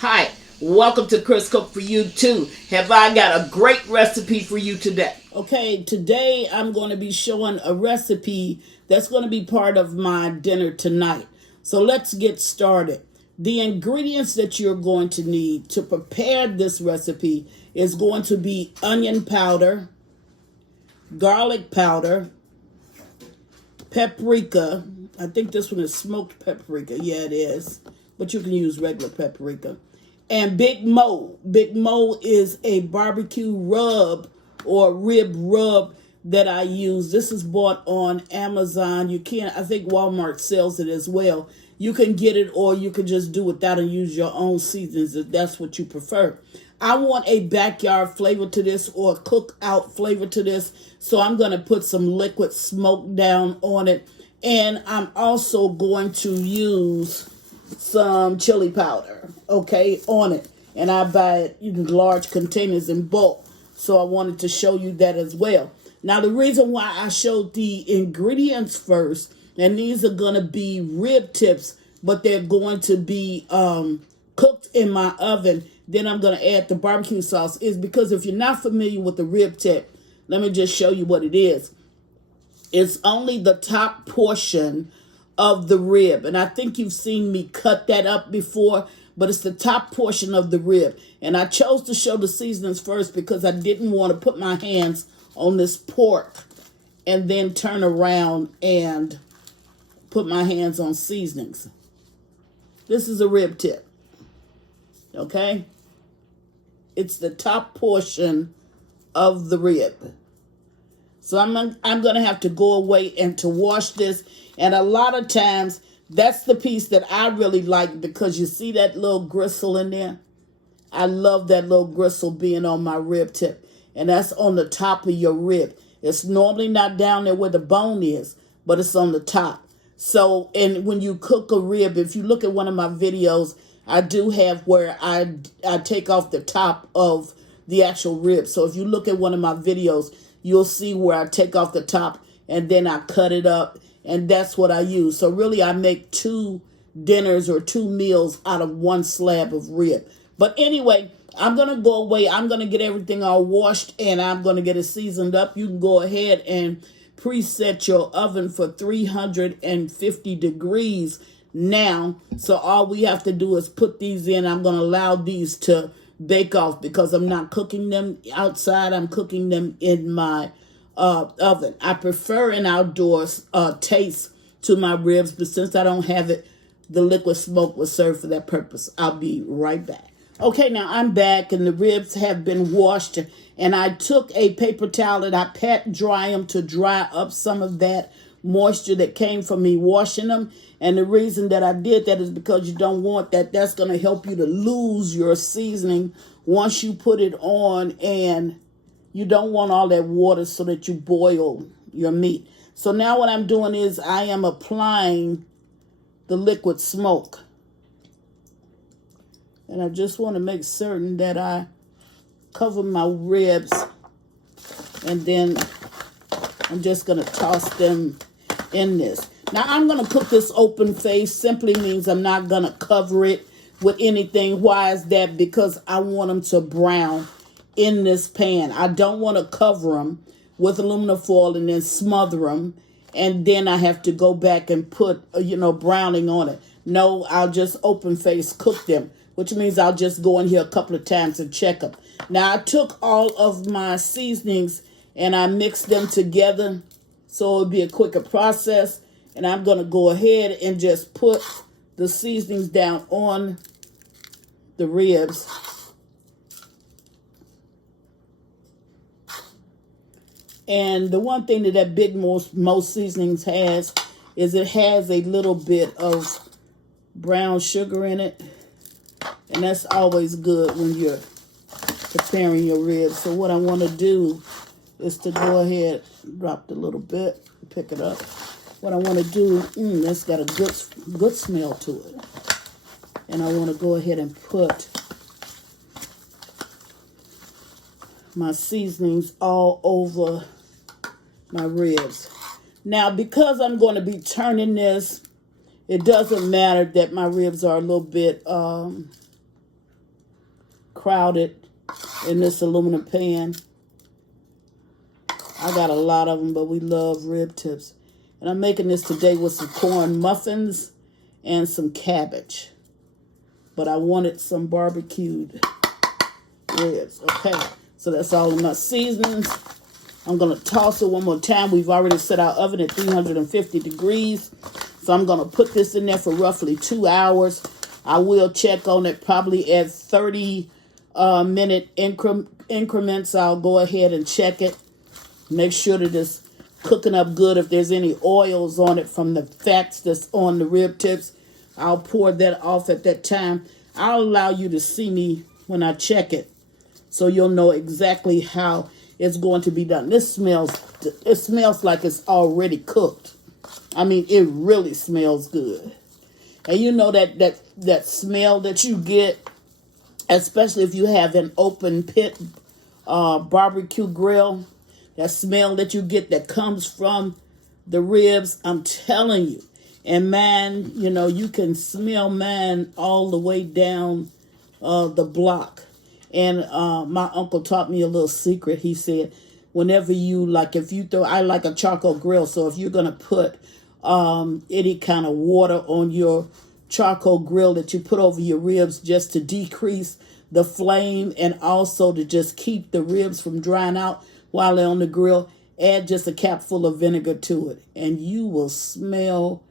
Hi, welcome to Chris Cook for You Too. Have I got a great recipe for you today? Okay, today I'm going to be showing a recipe that's going to be part of my dinner tonight. So let's get started. The ingredients that you're going to need to prepare this recipe is going to be onion powder, garlic powder, paprika. I think this one is smoked paprika. Yeah, it is. But you can use regular paprika. And Big Mo. Big Mo is a barbecue rub or rib rub that I use. This is bought on Amazon. You can, I think Walmart sells it as well. You can get it, or you can just do without and use your own seasonings if that's what you prefer. I want a backyard flavor to this or a cook-out flavor to this, so I'm going to put some liquid smoke down on it. And I'm also going to use some chili powder, okay, on it. And I buy it in large containers in bulk, so I wanted to show you that as well. Now, the reason why I showed the ingredients first, and these are going to be rib tips, but they're going to be cooked in my oven. Then I'm going to add the barbecue sauce, is because if you're not familiar with the rib tip, let me just show you what it is. It's only the top portion of the rib. And I think you've seen me cut that up before, but it's the top portion of the rib. And I chose to show the seasonings first because I didn't want to put my hands on this pork and then turn around and put my hands on seasonings. This is a rib tip, okay? It's the top portion of the rib. So I'm going to have to go away and to wash this. And a lot of times, that's the piece that I really like, because you see that little gristle in there? I love that little gristle being on my rib tip. And that's on the top of your rib. It's normally not down there where the bone is, but it's on the top. So, and when you cook a rib, if you look at one of my videos, I do have where I take off the top of the actual rib. So if you look at one of my videos, you'll see where I take off the top and then I cut it up, and that's what I use. So really I make 2 dinners or 2 meals out of 1 slab of rib. But anyway, I'm going to go away. I'm going to get everything all washed and I'm going to get it seasoned up. You can go ahead and preset your oven for 350 degrees now. So all we have to do is put these in. I'm going to allow these to bake off because I'm not cooking them outside. I'm cooking them in my oven. I prefer an outdoors taste to my ribs, but since I don't have it, the liquid smoke will serve for that purpose. I'll be right back. Okay, now I'm back and the ribs have been washed, and I took a paper towel and I pat dry them to dry up some of that moisture that came from me washing them. And the reason that I did that is because you don't want that. That's going to help you to lose your seasoning once you put it on, and you don't want all that water so that you boil your meat. So now what I'm doing is I am applying the liquid smoke. And I just want to make certain that I cover my ribs, and then I'm just going to toss them in this. Now I'm going to cook this open face. Simply means I'm not going to cover it with anything. Why is that? Because I want them to brown in this pan. I don't want to cover them with aluminum foil and then smother them, and then I have to go back and put browning on it. No, I'll just open face cook them, which means I'll just go in here a couple of times and check them. Now I took all of my seasonings and I mixed them together so it'll be a quicker process. And I'm going to go ahead and just put the seasonings down on the ribs. And the one thing that Big most seasonings has is it has a little bit of brown sugar in it. And that's always good when you're preparing your ribs. So what I want to do is to go ahead, drop a little bit, pick it up. What I want to do, that's got a good smell to it. And I want to go ahead and put my seasonings all over my ribs. Now, because I'm going to be turning this, it doesn't matter that my ribs are a little bit crowded in this aluminum pan. I got a lot of them, but we love rib tips. And I'm making this today with some corn muffins and some cabbage. But I wanted some barbecued ribs. Okay, so that's all of my seasonings. I'm going to toss it one more time. We've already set our oven at 350 degrees. So I'm going to put this in there for roughly 2 hours. I will check on it probably at 30-minute increments. I'll go ahead and check it. Make sure that it's cooking up good. If there's any oils on it from the fats that's on the rib tips, I'll pour that off at that time. I'll allow you to see me when I check it, so you'll know exactly how it's going to be done. It smells like it's already cooked. I mean, it really smells good. And you know that smell that you get, especially if you have an open pit barbecue grill, that smell that you get that comes from the ribs, I'm telling you. And man, you know, you can smell mine all the way down the block. And my uncle taught me a little secret. He said, whenever you, like if you throw, I like a charcoal grill, so if you're going to put any kind of water on your charcoal grill that you put over your ribs just to decrease the flame and also to just keep the ribs from drying out while they're on the grill, add just a cap full of vinegar to it, and you will smell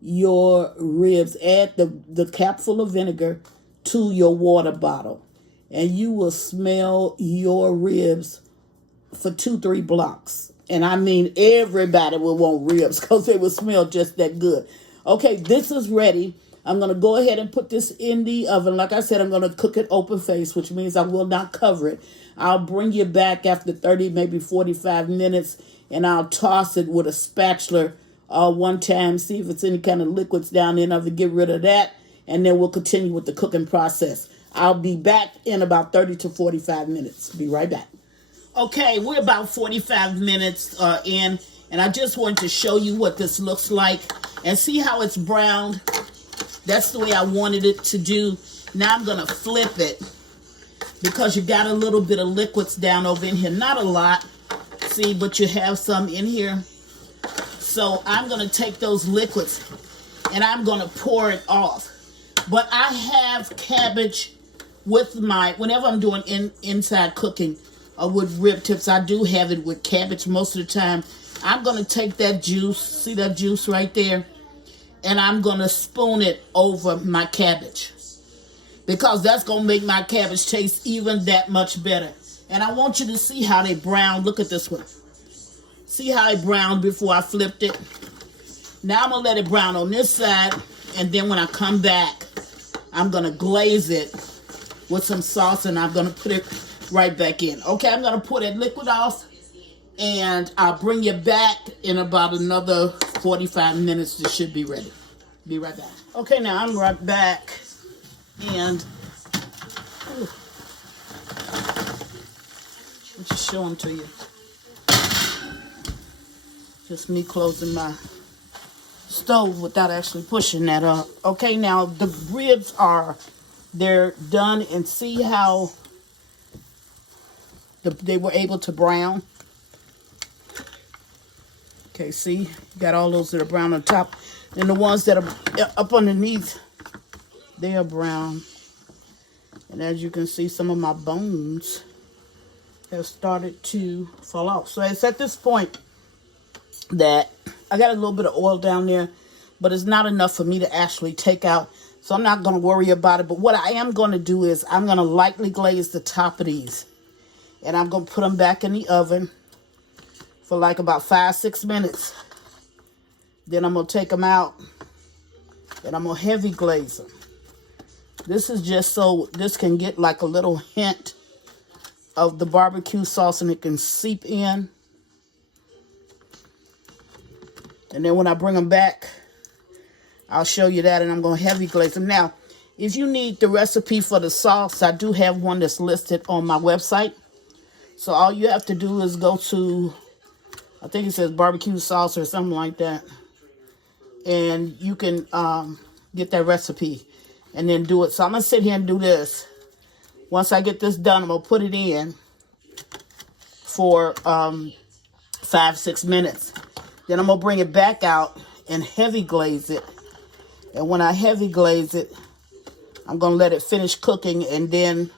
your ribs. Add the cap full of vinegar to your water bottle, and you will smell your ribs for 2-3 blocks. And I mean, everybody will want ribs because they will smell just that good. Okay, this is ready. I'm going to go ahead and put this in the oven. Like I said, I'm going to cook it open face, which means I will not cover it. I'll bring you back after 30, maybe 45 minutes, and I'll toss it with a spatula one time, see if it's any kind of liquids down in of it, get rid of that, and then we'll continue with the cooking process. I'll be back in about 30 to 45 minutes. Be right back. Okay, we're about 45 minutes in, and I just wanted to show you what this looks like and see how it's browned. That's the way I wanted it to do. Now I'm going to flip it because you got a little bit of liquids down over in here. Not a lot, see, but you have some in here. So I'm going to take those liquids and I'm going to pour it off. But I have cabbage with my, whenever I'm doing inside cooking with rib tips, I do have it with cabbage most of the time. I'm going to take that juice, see that juice right there, and I'm going to spoon it over my cabbage because that's going to make my cabbage taste even that much better. And I want you to see how they brown. Look at this one. See how it browned before I flipped it? Now I'm going to let it brown on this side, and then when I come back, I'm going to glaze it with some sauce, and I'm going to put it right back in. Okay, I'm going to pour that liquid off, and I'll bring you back in about another 45 minutes. This should be ready. Be right back. Okay, now I'm right back, and I'll just show them to you. Just me closing my stove without actually pushing that up. Okay, now the ribs they're done, and see how they were able to brown. Okay, see, you got all those that are brown on top, and the ones that are up underneath, they are brown. And as you can see, some of my bones have started to fall off. So it's at this point that I got a little bit of oil down there, but it's not enough for me to actually take out. So I'm not going to worry about it. But what I am going to do is I'm going to lightly glaze the top of these, and I'm going to put them back in the oven for like about 5-6 minutes. Then I'm going to take them out, and I'm going to heavy glaze them. This is just so this can get like a little hint of the barbecue sauce and it can seep in. And then when I bring them back, I'll show you that, and I'm going to heavy glaze them. Now, if you need the recipe for the sauce, I do have one that's listed on my website. So all you have to do is go to, I think it says barbecue sauce or something like that, and you can get that recipe and then do it. So I'm going to sit here and do this Once I get this done, I'm going to put it in for 5-6 minutes. Then I'm going to bring it back out and heavy glaze it. And when I heavy glaze it, I'm going to let it finish cooking, and then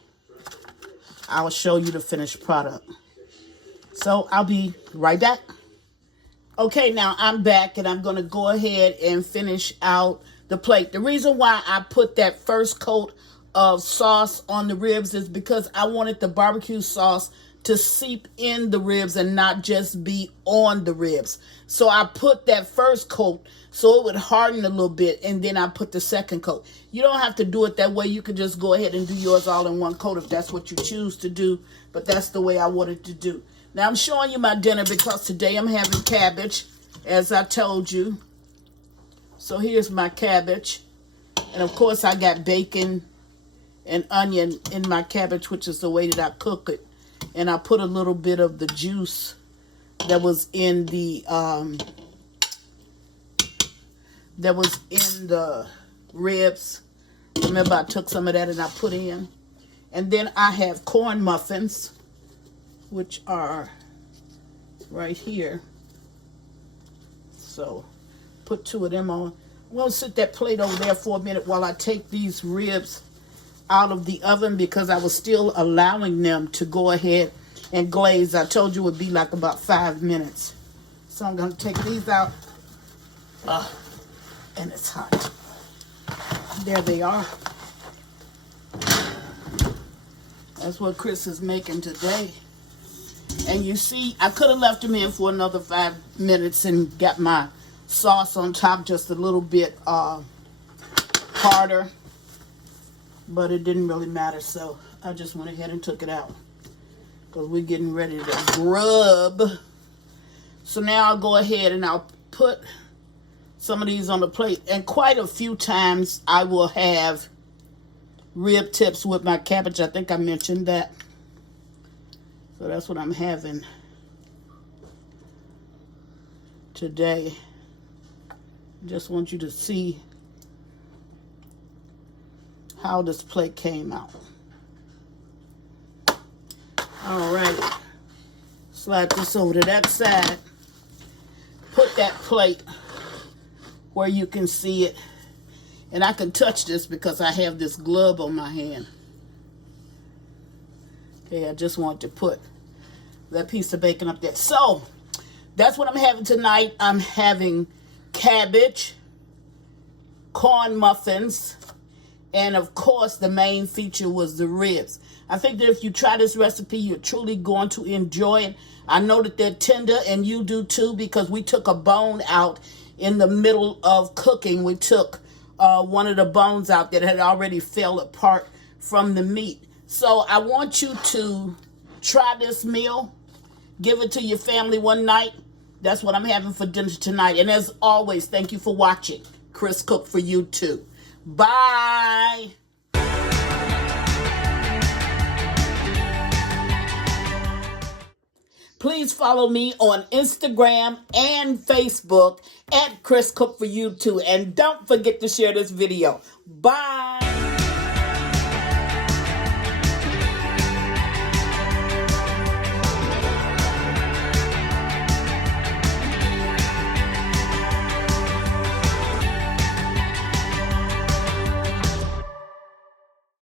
I will show you the finished product. So I'll be right back. Okay, now I'm back, and I'm going to go ahead and finish out the plate. The reason why I put that first coat of sauce on the ribs is because I wanted the barbecue sauce to seep in the ribs and not just be on the ribs. So I put that first coat so it would harden a little bit, and then I put the second coat. You don't have to do it that way. You can just go ahead and do yours all in one coat if that's what you choose to do, but that's the way I wanted to do. Now I'm showing you my dinner because today I'm having cabbage, as I told you. So here's my cabbage, and of course I got bacon and onion in my cabbage, which is the way that I cook it. And I put a little bit of the juice that was in the ribs. Remember, I took some of that and I put in. And then I have corn muffins, which are right here. So put 2 of them on. I'm going to sit that plate over there for a minute while I take these ribs out of the oven, because I was still allowing them to go ahead and glaze. I told you it would be like about 5 minutes. So I'm going to take these out. And it's hot. There they are. That's what Chris is making today. And you see, I could have left them in for another 5 minutes and got my sauce on top just a little bit harder. But it didn't really matter, so I just went ahead and took it out because we're getting ready to grub. So now I'll go ahead and I'll put some of these on the plate. And quite a few times I will have rib tips with my cabbage. I think I mentioned that. So that's what I'm having today. Just want you to see how this plate came out. All right. Slide this over to that side. Put that plate where you can see it. And I can touch this because I have this glove on my hand. Okay, I just want to put that piece of bacon up there. So, that's what I'm having tonight. I'm having cabbage, corn muffins, and of course, the main feature was the ribs. I think that if you try this recipe, you're truly going to enjoy it. I know that they're tender, and you do too, because we took a bone out in the middle of cooking. We took one of the bones out that had already fell apart from the meat. So I want you to try this meal. Give it to your family one night. That's what I'm having for dinner tonight. And as always, thank you for watching. Chris Cook for you too. Bye. Please follow me on Instagram and Facebook at Chris Cook for You too. And don't forget to share this video. Bye.